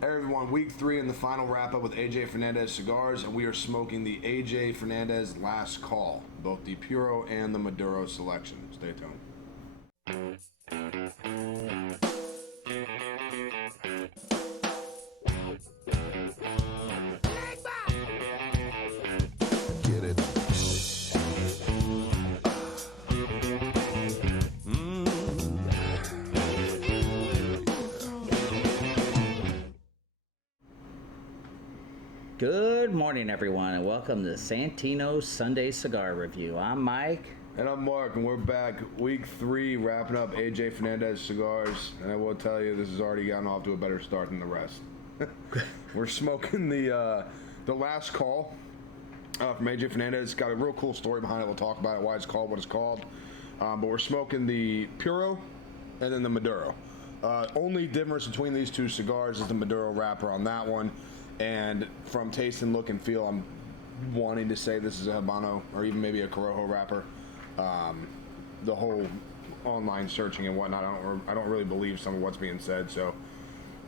Hey everyone, week 3 and the final wrap up with AJ Fernandez Cigars, and we are smoking the AJ Fernandez Last Call, both the Puro and the Maduro selection. Stay tuned. Get it. Good morning, everyone, and welcome to Santino Sunday Cigar Review. I'm Mike. And I'm Mark, and we're back week 3, wrapping up AJ Fernandez Cigars, and I will tell you, this has already gotten off to a better start than the rest. We're smoking the Last Call from AJ Fernandez. It's got a real cool story behind it. We'll talk about it, why it's called what it's called. But we're smoking the Puro and then the Maduro. Only difference between these two cigars is the Maduro wrapper on that one. And from taste and look and feel, I'm wanting to say this is a Habano or even maybe a Corojo wrapper. The whole online searching and whatnot, I don't really believe some of what's being said. So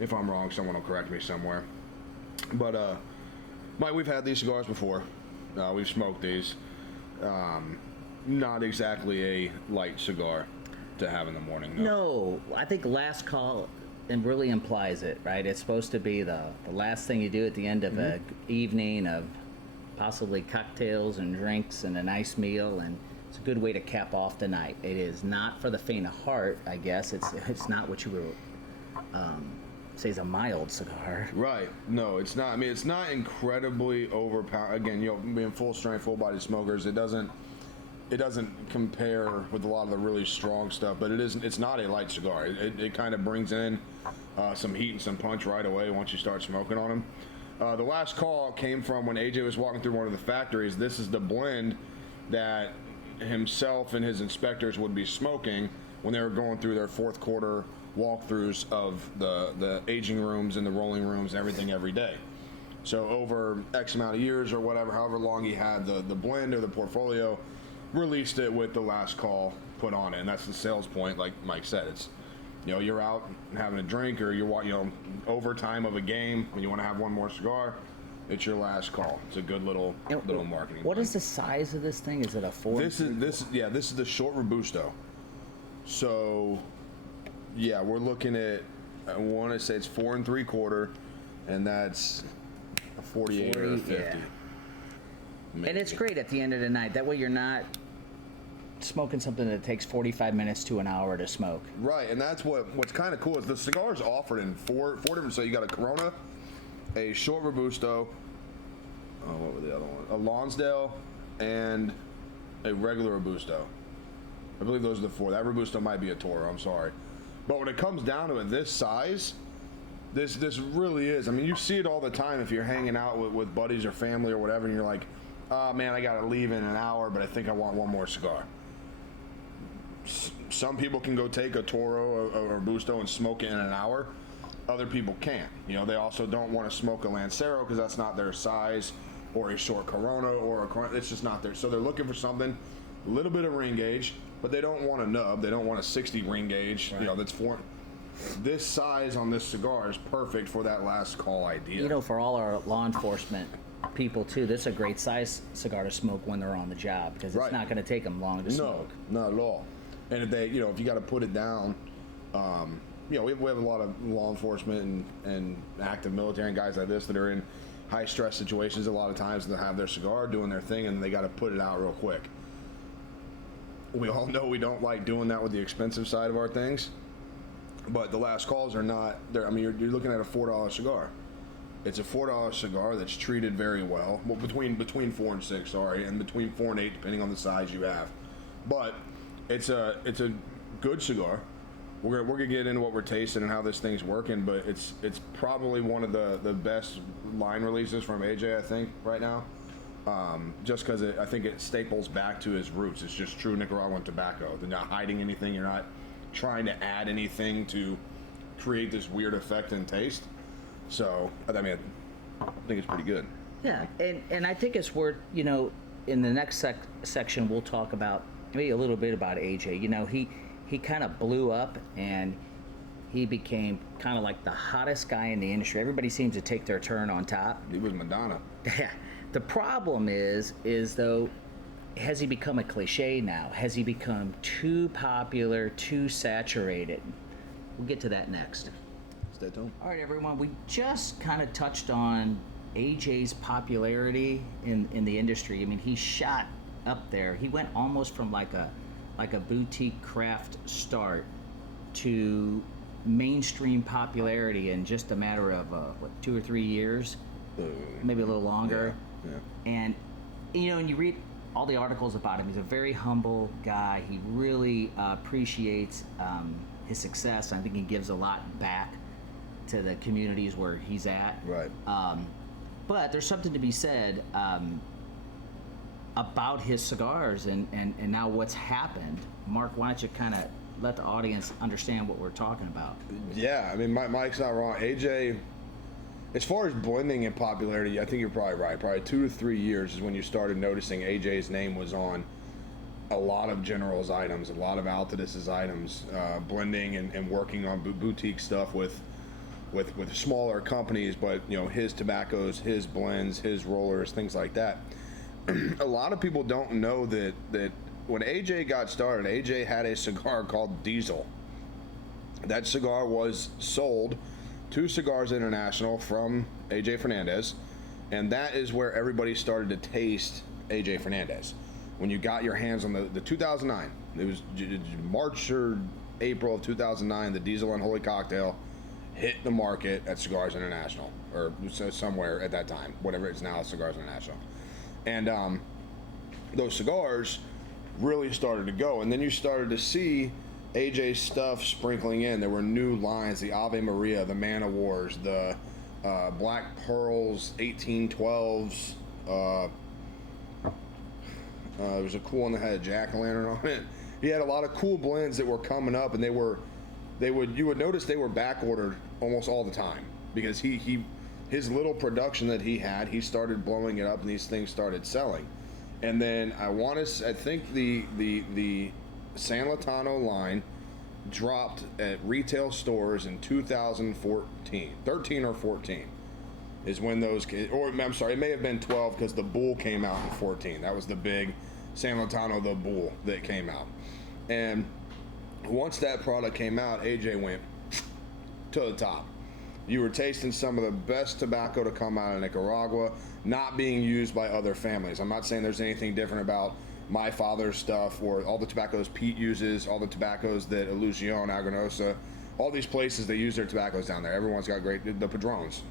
if I'm wrong, someone will correct me somewhere. But Mike, we've had these cigars before. We've smoked these. Not exactly a light cigar to have in the morning. No, I think Last Call really implies it, right? It's supposed to be the last thing you do at the end of an evening of possibly cocktails and drinks and a nice meal, and it's a good way to cap off the night. It is not for the faint of heart, I guess. It's not what you would say is a mild cigar. Right. No, it's not. I mean, it's not incredibly overpowering. Again, being full strength, full body smokers, it doesn't compare with a lot of the really strong stuff, but it's not a light cigar. It kind of brings in some heat and some punch right away once you start smoking on them. The Last Call came from when AJ was walking through one of the factories. This is the blend that himself and his inspectors would be smoking when they were going through their fourth quarter walkthroughs of the aging rooms and the rolling rooms and everything every day. So over X amount of years or whatever, however long he had the blend or the portfolio, released it with the Last Call put on it, and that's the sales point. Like Mike said, it's you're out having a drink or you're overtime of a game and you want to have one more cigar. It's your Last Call. It's a good little marketing. What is the size of this thing? Is it a 4? This is the short Robusto. So yeah, we're looking at, I want to say it's 4 3/4, and that's a 48 or a 50. Yeah. Maybe. And it's great at the end of the night. That way you're not smoking something that takes 45 minutes to an hour to smoke. Right, and that's what's kind of cool is the cigar is offered in four different. So you got a Corona, a short Robusto, what were the other ones? A Lonsdale, and a regular Robusto. I believe those are the 4. That Robusto might be a Toro. I'm sorry, but when it comes down to it, this size, this really is. I mean, you see it all the time if you're hanging out with buddies or family or whatever, and you're like, oh man, I gotta leave in an hour, but I think I want one more cigar. Some people can go take a Toro or a Robusto and smoke it in an hour. Other people can't. They also don't want to smoke a Lancero because that's not their size, or a short Corona or a Corona. It's just not there. So they're looking for something, a little bit of ring gauge, but they don't want a nub. They don't want a 60 ring gauge. Right. That's for. This size on this cigar is perfect for that Last Call idea. For all our law enforcement people too, this is a great size cigar to smoke when they're on the job, because it's not going to take them long to smoke. No, not at all. And if they, if you got to put it down, we have a lot of law enforcement and active military and guys like this that are in high stress situations a lot of times, and they have their cigar doing their thing and they got to put it out real quick. We all know we don't like doing that with the expensive side of our things. But the Last Calls are not there. I mean, you're looking at a $4 cigar. It's a $4 cigar that's treated very well. Well, between 4 and 6, sorry, and between 4 and 8, depending on the size you have. But it's a good cigar. We're gonna get into what we're tasting and how this thing's working. But it's probably one of the best line releases from AJ, I think, right now. Just because I think it staples back to his roots. It's just true Nicaraguan tobacco. They're not hiding anything. You're not trying to add anything to create this weird effect and taste. So, I mean, I think it's pretty good. Yeah, and I think it's worth, in the next section we'll talk about maybe a little bit about AJ. He kind of blew up, and he became kind of like the hottest guy in the industry. Everybody seems to take their turn on top. He was Madonna. The problem is though, has he become a cliche now? Has he become too popular, too saturated? We'll get to that next. Stay tuned. All right, everyone. We just kind of touched on AJ's popularity in the industry. I mean, he shot up there. He went almost from like a boutique craft start to mainstream popularity in just a matter of 2 or 3 years, maybe a little longer. Yeah. And and you read all the articles about him. He's a very humble guy. He really appreciates his success. I think he gives a lot back to the communities where he's at. Right. But there's something to be said about his cigars and now what's happened. Mark, why don't you kind of let the audience understand what we're talking about? Yeah, I mean, Mike's not wrong. AJ, as far as blending and popularity, I think you're probably right. Probably 2 to 3 years is when you started noticing AJ's name was on a lot of General's items, a lot of Altadis's items, blending and working on boutique stuff with smaller companies, but his tobaccos, his blends, his rollers, things like that. A lot of people don't know that when AJ got started, AJ had a cigar called Diesel. That cigar was sold to Cigars International from AJ Fernandez, and that is where everybody started to taste AJ Fernandez. When you got your hands on the 2009, it was March or April of 2009, the Diesel Unholy Cocktail hit the market at Cigars International, or somewhere at that time, whatever it's now, Cigars International. And those cigars really started to go. And then you started to see AJ's stuff sprinkling in. There were new lines, the Ave Maria, the Man of Wars, the Black Pearls, 1812s. There was a cool one that had a jack-o'-lantern on it. He had a lot of cool blends that were coming up, and you would notice they were back ordered almost all the time, because his little production that he had, he started blowing it up, and these things started selling. And then I think the San Latano line dropped at retail stores in 2014, 13 or 14 is when those, or I'm sorry, it may have been 12 because the Bull came out in 14. That was the big San Latano, the Bull that came out. And once that product came out, AJ went to the top. You were tasting some of the best tobacco to come out of Nicaragua, not being used by other families. I'm not saying there's anything different about my father's stuff or all the tobaccos Pete uses, all the tobaccos that Illusion, Agranosa, all these places they use their tobaccos down there. Everyone's got the Padrones,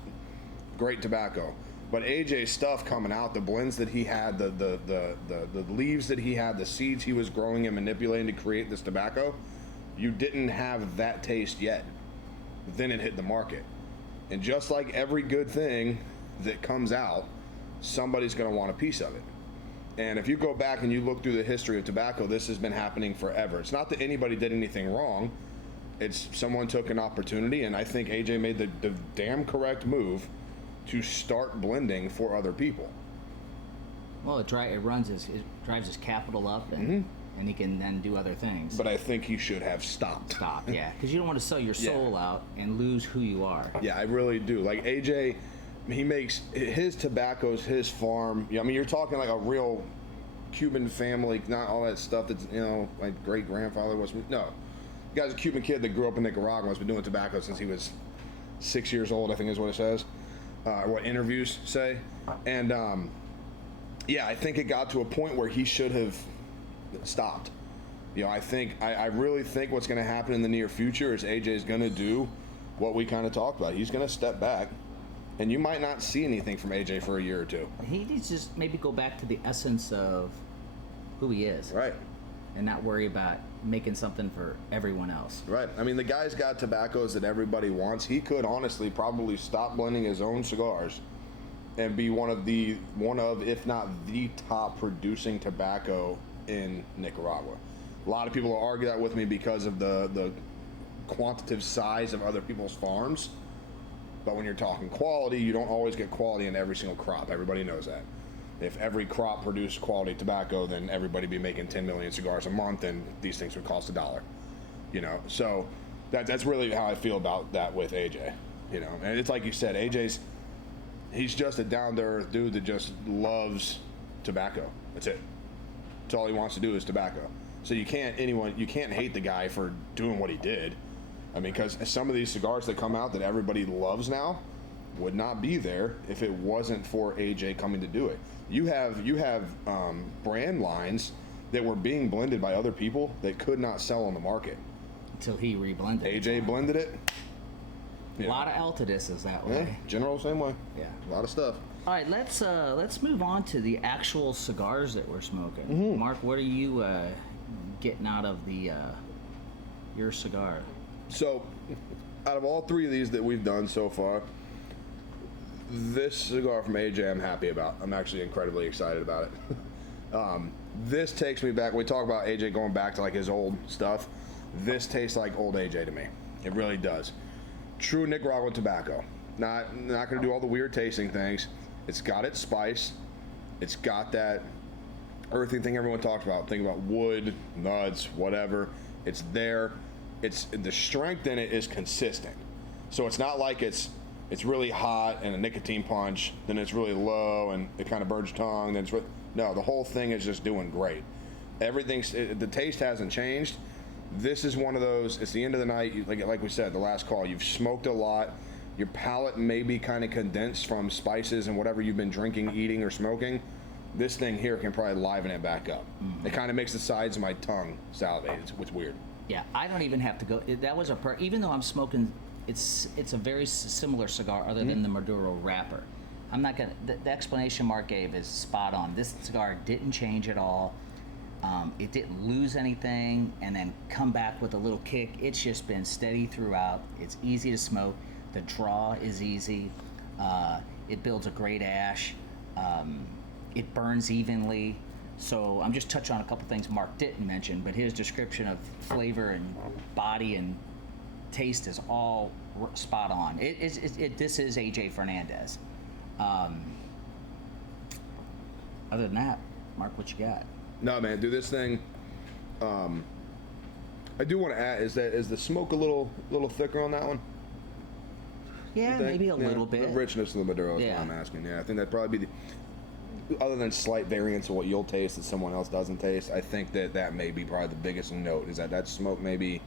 great tobacco. But AJ's stuff coming out, the blends that he had, the leaves that he had, the seeds he was growing and manipulating to create this tobacco, you didn't have that taste yet. Then it hit the market. And just like every good thing that comes out, somebody's going to want a piece of it. And if you go back and you look through the history of tobacco, this has been happening forever. It's not that anybody did anything wrong. It's someone took an opportunity, and I think AJ made the damn correct move to start blending for other people. Well, it drives his capital up, and he can then do other things. But I think he should have stopped. Yeah, because you don't want to sell your soul out and lose who you are. Yeah, I really do. Like AJ, he makes his tobaccos, his farm. I mean, you're talking like a real Cuban family, not all that stuff that's, like great grandfather was. No, the guy's a Cuban kid that grew up in Nicaragua, has been doing tobacco since he was 6 years old, I think is what it says, what interviews say. And yeah, I think it got to a point where he should have stopped. I really think what's going to happen in the near future is AJ's going to do what we kind of talked about. He's going to step back, and you might not see anything from AJ for a year or two. He needs to just maybe go back to the essence of who he is. Right. And not worry about making something for everyone else. Right. I mean, the guy's got tobaccos that everybody wants. He could honestly probably stop blending his own cigars and be one of, if not the top producing tobacco in Nicaragua. A lot of people will argue that with me because of the quantitative size of other people's farms. But when you're talking quality, you don't always get quality in every single crop. Everybody knows that. If every crop produced quality tobacco, then everybody would be making 10 million cigars a month, and these things would cost $1. So That's really how I feel about that with AJ. You know, and it's like you said, he's just a down to earth dude that just loves tobacco. That's it. That's all he wants to do is tobacco. So you can't hate the guy for doing what he did. I mean, because some of these cigars that come out that everybody loves now would not be there if it wasn't for AJ coming to do it. You have brand lines that were being blended by other people that could not sell on the market until he reblended. AJ blended it. A lot of Altiduses that way. Yeah, General same way. Yeah, a lot of stuff. All right, let's move on to the actual cigars that we're smoking. Mm-hmm. Mark, what are you getting out of your cigar? So, out of all three of these that we've done so far, this cigar from AJ I'm happy about. I'm actually incredibly excited about it. This takes me back. We talk about AJ going back to like his old stuff. This tastes like old AJ to me. It really does. True Nicaraguan tobacco. Not going to do all the weird tasting things. It's got its spice. It's got that earthy thing everyone talks about. Think about wood, nuts, whatever. It's there. It's the strength in it is consistent. So it's not like it's really hot and a nicotine punch, then it's really low and it kind of burns your tongue. Then no, the whole thing is just doing great. The taste hasn't changed. This is one of those. It's the end of the night. Like we said, the last call. You've smoked a lot. Your palate may be kind of condensed from spices and whatever you've been drinking, eating, or smoking. This thing here can probably liven it back up. Mm-hmm. It kind of makes the sides of my tongue salivate. It's weird. Yeah, I don't even have to go. That was even though I'm smoking, it's a very similar cigar other than the Maduro wrapper. I'm not gonna. The explanation Mark gave is spot on. This cigar didn't change at all. It didn't lose anything and then come back with a little kick. It's just been steady throughout. It's easy to smoke. The draw is easy. It builds a great ash. It burns evenly. So I'm just touching on a couple things Mark didn't mention, but his description of flavor and body and taste is all spot on. This is AJ Fernandez. Other than that, Mark, what you got? No, man, do this thing. I do want to add is the smoke a little thicker on that one? Yeah, maybe a little bit. The richness of the Maduro is what I'm asking. Yeah, I think that'd probably be other than slight variance of what you'll taste that someone else doesn't taste. I think that may be probably the biggest note is that smoke may be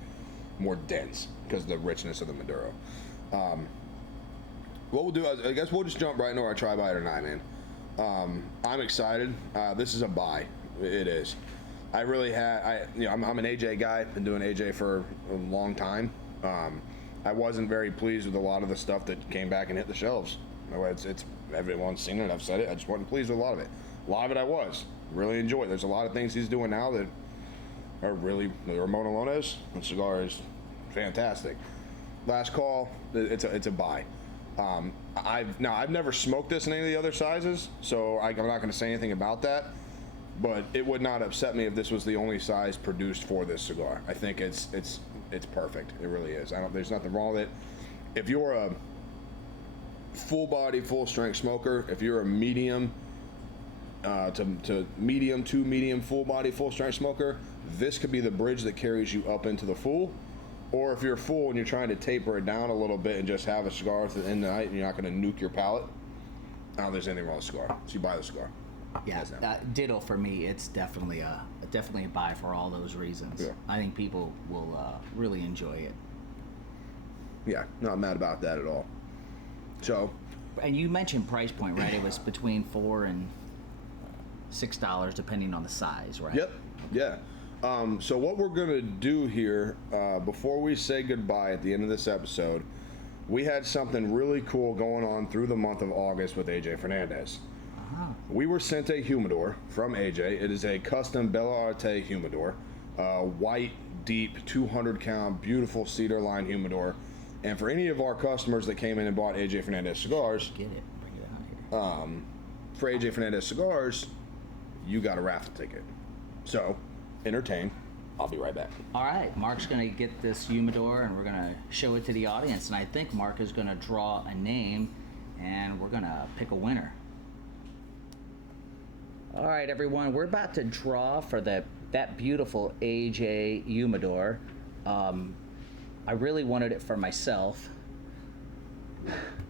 more dense because of the richness of the Maduro. What we'll do, I guess we'll just jump right into our try by it or not, man. I'm excited. This is a buy. It is. I really I'm an AJ guy. Been doing AJ for a long time. I wasn't very pleased with a lot of the stuff that came back and hit the shelves. It's everyone's seen it. I've said it. I just wasn't pleased with a lot of it. A lot of it I was really enjoyed. There's a lot of things he's doing now that are really the Ramon Alones. The cigar is fantastic. Last call. It's a buy. I've never smoked this in any of the other sizes, so I'm not going to say anything about that. But it would not upset me if this was the only size produced for this cigar. I think it's perfect. It really is. There's nothing wrong with it. If you're a full body, full strength smoker, if you're a medium to medium full body, full strength smoker, this could be the bridge that carries you up into the full. Or if you're full and you're trying to taper it down a little bit and just have a cigar at the end of the night and you're not going to nuke your palate, I don't think there's anything wrong with the cigar. So you buy the cigar. Yeah, ditto for me. It's definitely a buy for all those reasons. Yeah. I think people will really enjoy it. Yeah, not mad about that at all. So, and you mentioned price point, right? It was between $4 and $6 depending on the size, right? Yep. Yeah. So what we're gonna do here before we say goodbye at the end of this episode, we had something really cool going on through the month of August with AJ Fernandez. We were sent a humidor from AJ. It is a custom Bella Arte humidor, white, deep, 200 count, beautiful cedar line humidor. And for any of our customers that came in and bought AJ Fernandez cigars, bring it out here. For AJ Fernandez cigars, you got a raffle ticket. So, entertain. I'll be right back. All right, Mark's going to get this humidor and we're going to show it to the audience. And I think Mark is going to draw a name and we're going to pick a winner. All right, everyone, we're about to draw for that beautiful AJ Humidor. I really wanted it for myself,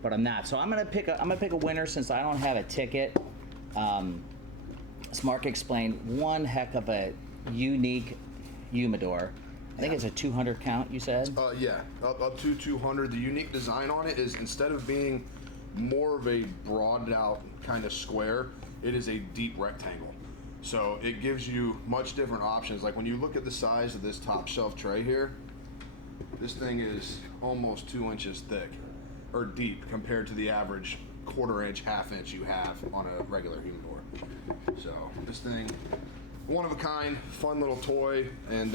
but I'm not. So I'm gonna pick a winner since I don't have a ticket. As Mark explained, one heck of a unique humidor. I think it's a 200 count, you said? Yeah, up to 200. The unique design on it is instead of being more of a broadened out kind of square, it is a deep rectangle. So it gives you much different options. Like when you look at the size of this top shelf tray here, this thing is almost 2 inches thick or deep compared to the average quarter-inch, half-inch you have on a regular humidor. So this thing, one of a kind, fun little toy, and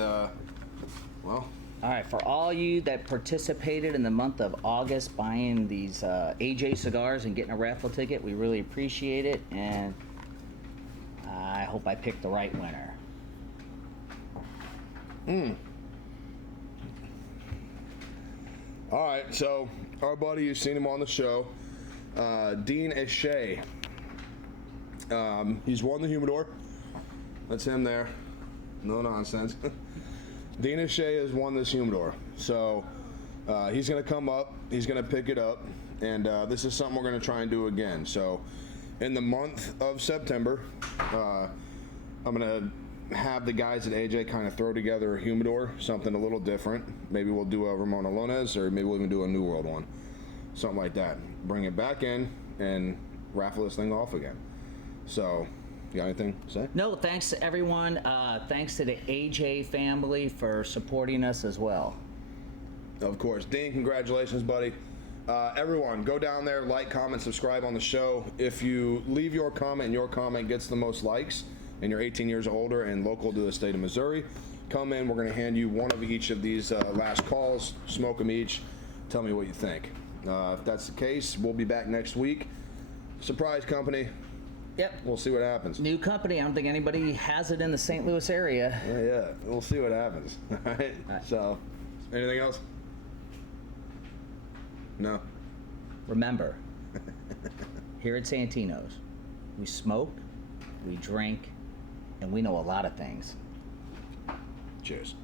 well. All right, for all you that participated in the month of August buying these AJ cigars and getting a raffle ticket, we really appreciate it, and I hope I picked the right winner. All right, so our buddy, you've seen him on the show, Dean Eshay. He's won the humidor. That's him there. No nonsense. Dean Eshay has won this humidor. So he's going to come up. He's going to pick it up. And this is something we're going to try and do again. So in the month of September, I'm going to have the guys at AJ kind of throw together a humidor, something a little different. Maybe we'll do a Ramon Alones, or maybe we'll even do a New World one. Something like that. Bring it back in and raffle this thing off again. So, you got anything to say? No, thanks to everyone. Thanks to the AJ family for supporting us as well. Of course. Dean, congratulations, buddy. Everyone, go down there, like, comment, subscribe on the show. If you leave your comment and your comment gets the most likes, and you're 18 years or older and local to the state of Missouri, come in. We're going to hand you one of each of these last calls, smoke them each, tell me what you think. If that's the case, we'll be back next week. Surprise company. Yep. We'll see what happens. New company. I don't think anybody has it in the St. Louis area. Yeah. We'll see what happens. All right. So, anything else? No. Remember, here at Santino's, we smoke, we drink, and we know a lot of things. Cheers.